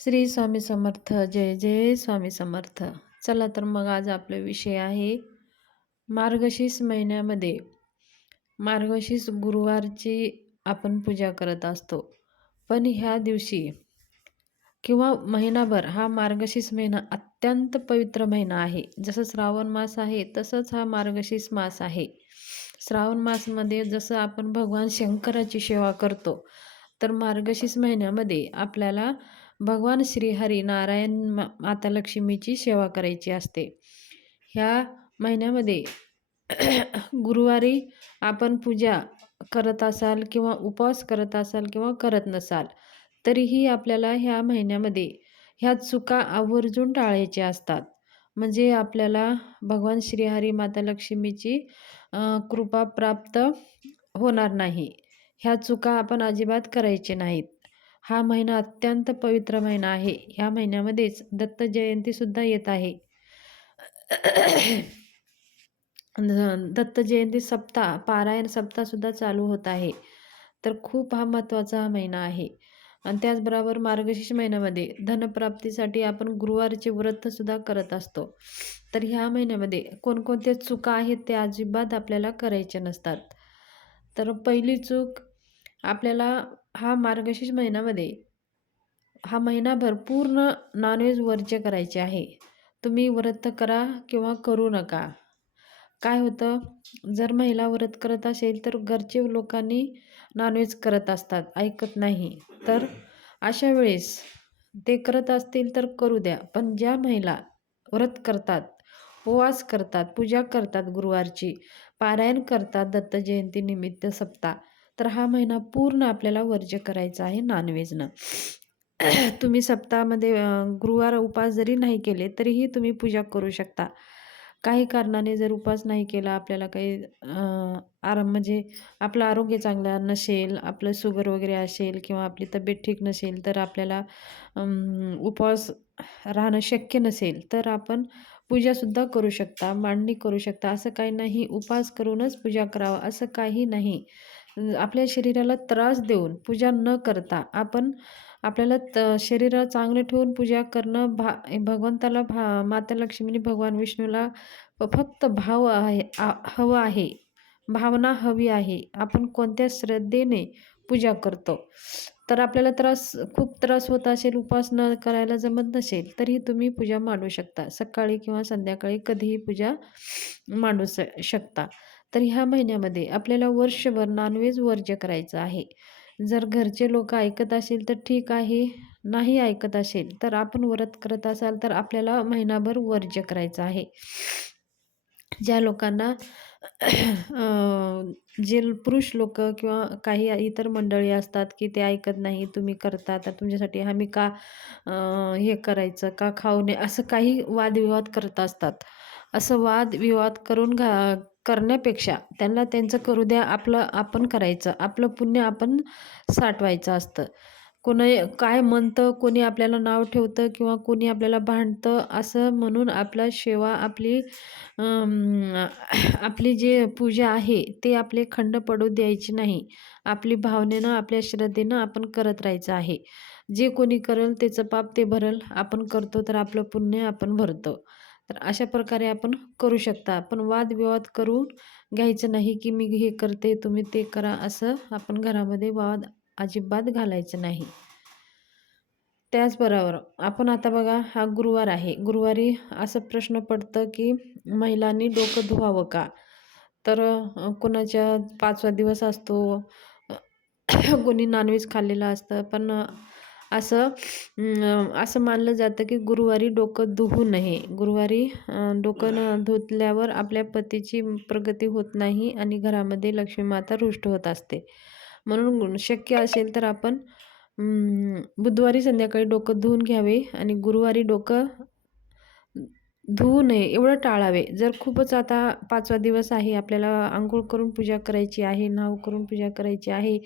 श्री स्वामी समर्थ जय जय स्वामी समर्थ. चला तर मग आज आपला विषय आहे मार्गशीर्ष महिन्यामध्ये. मार्गशीर्ष गुरुवारची आपण पूजा करत असतो. पण ह्या दिवशी किंवा महिनाभर हा मार्गशीर्ष महिना अत्यंत पवित्र महिना आहे. जसं श्रावण मास आहे तसंच हा मार्गशीर्ष मास आहे. श्रावण मासमध्ये जसं आपण भगवान शंकराची सेवा करतो तर मार्गशीर्ष महिन्यामध्ये आपल्याला भगवान श्रीहरी नारायण मा माता लक्ष्मीची सेवा करायची असते. ह्या महिन्यामध्ये गुरुवारी आपण पूजा करत असाल किंवा उपवास करत असाल किंवा करत नसाल तरीही आपल्याला ह्या महिन्यामध्ये ह्या चुका आवर्जून टाळायच्या असतात. म्हणजे आपल्याला भगवान श्रीहरी माता लक्ष्मीची कृपा प्राप्त होणार नाही. ह्या चुका आपण अजिबात करायचे नाहीत. हा महिना अत्यंत पवित्र महिना आहे. ह्या महिन्यामध्येच दत्त जयंतीसुद्धा येत आहे. दत्त जयंती सप्ताह पारायण सप्ताहसुद्धा चालू होत आहे. तर खूप हा महत्त्वाचा हा महिना आहे. आणि त्याचबरोबर मार्गशीर्ष महिन्यामध्ये धनप्राप्तीसाठी आपण गुरुवारचे व्रतसुद्धा करत असतो. तर ह्या महिन्यामध्ये कोणकोणत्या चुका आहेत ते अजिबात आपल्याला करायचे नसतात. तर पहिली चूक आपल्याला हा मार्गशीर्ष महिन्यामध्ये हा महिनाभर पूर्ण नॉनव्हेज वर्ज्य करायचे आहे. तुम्ही व्रत करा किंवा करू नका. काय होतं? जर महिला व्रत करत असेल तर घरचे लोकांनी नॉनव्हेज करत असतात ऐकत नाही. तर अशा वेळेस ते करत असतील तर करू द्या. पण ज्या महिला व्रत करतात उपवास करतात पूजा करतात गुरुवारची पारायण करतात दत्त सप्ताह तर हा महिना पूर्ण आपल्याला वर्ज्य करायचा आहे नॉनव्हेजनं तुम्ही सप्ताहामध्ये गुरुवार उपास जरी नाही केले तरीही तुम्ही पूजा करू शकता. काही कारणाने जर उपास नाही केला आपल्याला काही आराम म्हणजे आपलं आरोग्य चांगलं नसेल आपलं शुगर वगैरे असेल किंवा आपली तब्येत ठीक नसेल तर आपल्याला उपवास राहणं शक्य नसेल तर आपण पूजासुद्धा करू शकता मांडणी करू शकता. असं काही नाही उपास करूनच पूजा करावं असं काही नाही. म्हणजे आपल्या शरीराला त्रास देऊन पूजा न करता आपण आपल्याला त शरीराला चांगलं ठेवून पूजा करणं भा भगवंताला भा माता लक्ष्मीने भगवान विष्णूला फक्त भाव आहे हवं आहे भावना हवी आहे आपण कोणत्या श्रद्धेने पूजा करतो? तर आपल्याला त्रास खूप त्रास होत असेल उपास न करायला जमत नसेल तरीही तुम्ही पूजा मांडू शकता. सकाळी किंवा संध्याकाळी कधीही पूजा मांडू स शकता. तर ह्या महिन्यामध्ये आपल्याला वर्षभर नॉनव्हेज वर्ज्य करायचं आहे. जर घरचे लोक ऐकत असेल तर ठीक आहे नाही ऐकत असेल तर आपण व्रत करत असाल तर आपल्याला महिनाभर वर्ज्य करायचं आहे. ज्या लोकांना जे पुरुष लोक किंवा काही इतर मंडळी असतात की ते ऐकत नाही तुम्ही करता तर तुमच्यासाठी आम्ही का हे करायचं का खाऊ नये असं काही वादविवाद करत असतात. असं वादविवाद करून घा करण्यापेक्षा त्यांना त्यांचं करू द्या आपलं आपण करायचं आपलं पुण्य आपण साठवायचं असतं. कोणी काय म्हणतं कोणी आपल्याला नाव ठेवतं किंवा कोणी आपल्याला भांडतं असं म्हणून आपला सेवा आपली आपली जे पूजा आहे ते आपले खंड पडू द्यायची नाही. आपली भावनेनं आपल्या श्रद्धेनं आपण करत राहायचं आहे. जे कोणी करेल त्याचं पाप ते भरल. आपण करतो तर आपलं पुण्य आपण भरतो. तर अशा प्रकारे आपण करू शकता. पण वादविवाद करून घ्यायचं नाही की मी हे करते तुम्ही ते करा असं आपण घरामध्ये वाद अजिबात घालायचं नाही. त्याचबरोबर आपण आता बघा हा गुरुवार आहे. गुरुवारी असं प्रश्न पडतं की महिलांनी डोकं धुवावं का? तर कोणाच्या पाचवा दिवस असतो कोणी नॉनव्हेज खाल्लेलं असतं पण असं असं मानलं जातं की गुरुवारी डोकं धुवू नये. गुरुवारी डोकं न धुतल्यावर आपल्या पतीची प्रगती होत नाही आणि घरामध्ये लक्ष्मी माता रुष्ट होत असते. म्हणून शक्य असेल तर आपण बुधवारी संध्याकाळी डोकं धुवून घ्यावे आणि गुरुवारी डोकं धुवू नये एवढं टाळावे. जर खूपच आता पाचवा दिवस आहे आपल्याला आंघोळ करून पूजा करायची आहे नाव करून पूजा करायची आहे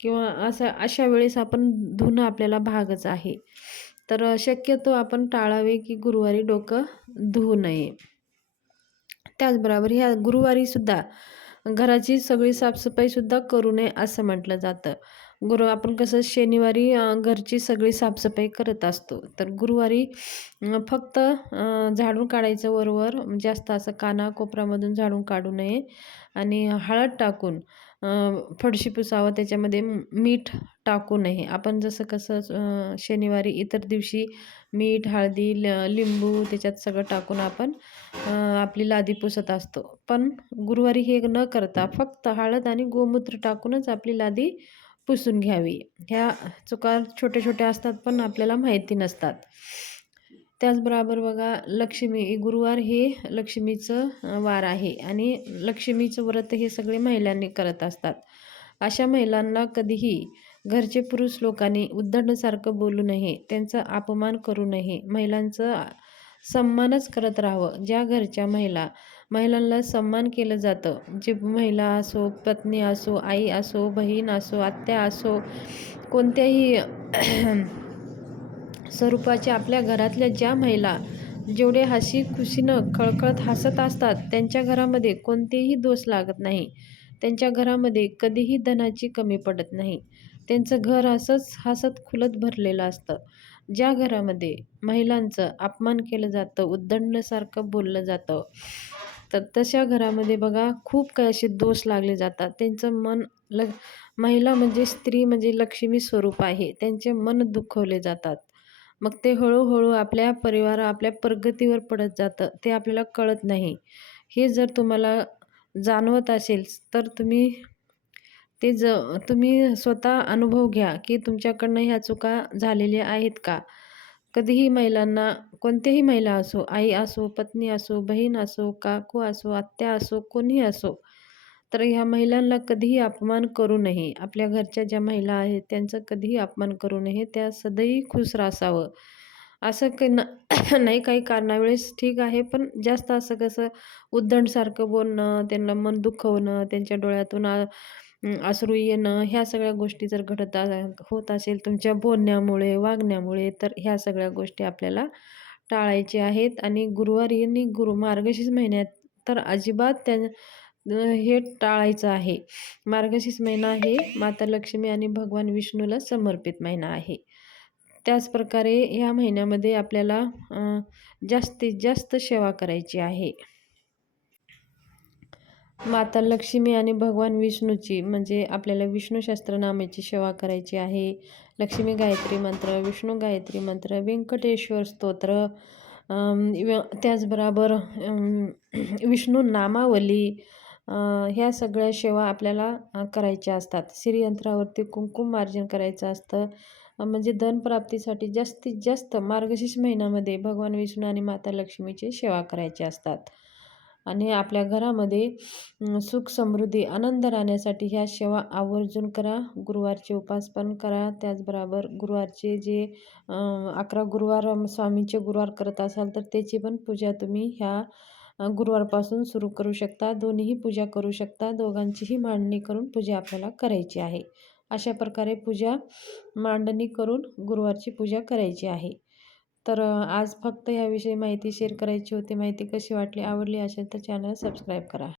किंवा असं अशा वेळेस आपण धुणं आपल्याला भागच आहे. तर शक्यतो आपण टाळावे की गुरुवारी डोकं धुवू नये. त्याचबरोबर ह्या गुरुवारीसुद्धा घराची सगळी साफसफाईसुद्धा करू नये असं म्हटलं जातं. गुरु आपण कसं शनिवारी घरची सगळी साफसफाई करत असतो. तर गुरुवारी फक्त झाडून काढायचं वरवर जास्त असं काना कोपरामधून झाडून काढू नये. आणि हळद टाकून फडशी पुसावं त्याच्यामध्ये मीठ टाकू नये. आपण जसं कसं शनिवारी इतर दिवशी मीठ हळदी ल लिंबू त्याच्यात सगळं टाकून आपण आपली लादी पुसत असतो. पण गुरुवारी हे न करता फक्त हळद आणि गोमूत्र टाकूनच आपली लादी पुसून घ्यावी. ह्या चुका छोट्या छोट्या असतात पण आपल्याला माहिती नसतात. त्याचबरोबर बघा लक्ष्मी गुरुवार हे लक्ष्मीचं वार आहे आणि लक्ष्मीचं व्रत हे सगळे महिलांनी करत असतात. अशा महिलांना कधीही घरचे पुरुष लोकांनी उद्धटसारखं बोलू नये त्यांचा अपमान करू नये. महिलांचं सन्मानच करत राहावं. ज्या घरच्या महिला महिलांना सन्मान केलं जातं. जे महिला असो पत्नी असो आई असो बहीण असो आत्या असो कोणत्याही स्वरूपाच्या आपल्या घरातल्या ज्या महिला जेवढे हसी खुशीनं खळखळत हसत असतात त्यांच्या घरामध्ये कोणतेही दोष लागत नाही. त्यांच्या घरामध्ये कधीही धनाची कमी पडत नाही. त्यांचं घर असंच हसत खुलत भरलेलं असतं. ज्या घरामध्ये महिलांचं अपमान केलं जातं उद्दंडसारखं बोललं जातं तर तशा घरामध्ये बघा खूप काही असे दोष लागले जातात. त्यांचं मन ल महिला म्हणजे स्त्री म्हणजे लक्ष्मी स्वरूप आहे. त्यांचे मन दुखवले जातात. मग ते हळूहळू आपल्या परिवार आपल्या प्रगतीवर पडत जातं. ते आपल्याला कळत नाही. हे जर तुम्हाला जाणवत असेल तर तुम्ही ते ज तुम्ही स्वतः अनुभव घ्या की तुमच्याकडनं ह्या चुका झालेल्या आहेत का? कधीही महिलांना कोणत्याही महिला असो आई असो पत्नी असो बहीण असो काकू असो आत्या असो कोणीही असो तर ह्या महिलांना कधीही अपमान करू नये. आपल्या घरच्या ज्या महिला आहेत त्यांचा कधीही अपमान करू नये. त्या सदैव खुश रासावं. असं काही नाही काही कारणावेळेस ठीक आहे पण जास्त असं कसं उद्धणसारखं बोलणं त्यांना मन दुखवणं त्यांच्या डोळ्यातून अश्रू येणं ह्या सगळ्या गोष्टी जर घडत होत असेल तुमच्या बोलण्यामुळे वागण्यामुळे तर ह्या सगळ्या गोष्टी आपल्याला टाळायच्या आहेत. आणि गुरुवारी आणि गुरु मार्गशीर्ष महिन्यात तर अजिबात त्या हे टाळायचं आहे. मार्गशीर्ष महिना हे माता लक्ष्मी आणि भगवान विष्णूला समर्पित महिना आहे. त्याचप्रकारे ह्या महिन्यामध्ये आपल्याला जास्तीत जास्त सेवा करायची आहे. माता लक्ष्मी आणि भगवान विष्णूची म्हणजे आपल्याला विष्णू नामाची सेवा करायची आहे. लक्ष्मी गायत्री मंत्र विष्णू गायत्री मंत्र व्यंकटेश्वर स्तोत्र त्याचबरोबर विष्णू नामावली ह्या सगळ्या सेवा आपल्याला करायच्या असतात. श्रीयंत्रावरती कुंकुम मार्जन करायचं असतं. म्हणजे धनप्राप्तीसाठी जास्तीत जास्त मार्गशीर्ष महिन्यामध्ये भगवान विष्णू आणि माता लक्ष्मीची सेवा करायची असतात. आणि आपल्या घरामध्ये सुख समृद्धी आनंद राहण्यासाठी ह्या सेवा आवर्जून करा. गुरुवारचे उपास पण करा. त्याचबरोबर गुरुवारचे जे अकरा गुरुवार स्वामींचे गुरुवार करत असाल तर त्याची पण पूजा तुम्ही ह्या गुरुवारपासून सुरू करू शकता. दोन्हीही पूजा करू शकता. दोघांचीही मांडणी करून पूजा आपल्याला करायची आहे. अशा प्रकारे पूजा मांडणी करून गुरुवारची पूजा करायची आहे. तर आज फक्त ह्याविषयी माहिती शेअर करायची होती. माहिती कशी वाटली आवडली असेल तर चॅनल सबस्क्राईब करा.